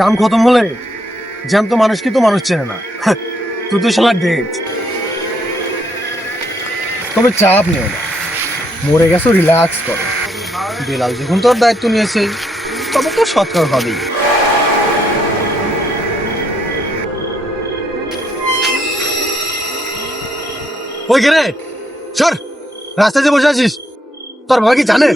কাম খতম হলে জ্যান্ত মানুষ কিন্তু মানুষ চেনে না। তুই তো শালা ডেট। তবে চাপ নিও না, মরে গেছো, রিল্যাক্স করো। বেলাল যখন তোর দায়িত্ব নিয়েছে তবে তো সৎকার হবেই। ওই কে রে, সর, রাস্তায় যে বসে আছিস তোর বাবা কি জানে?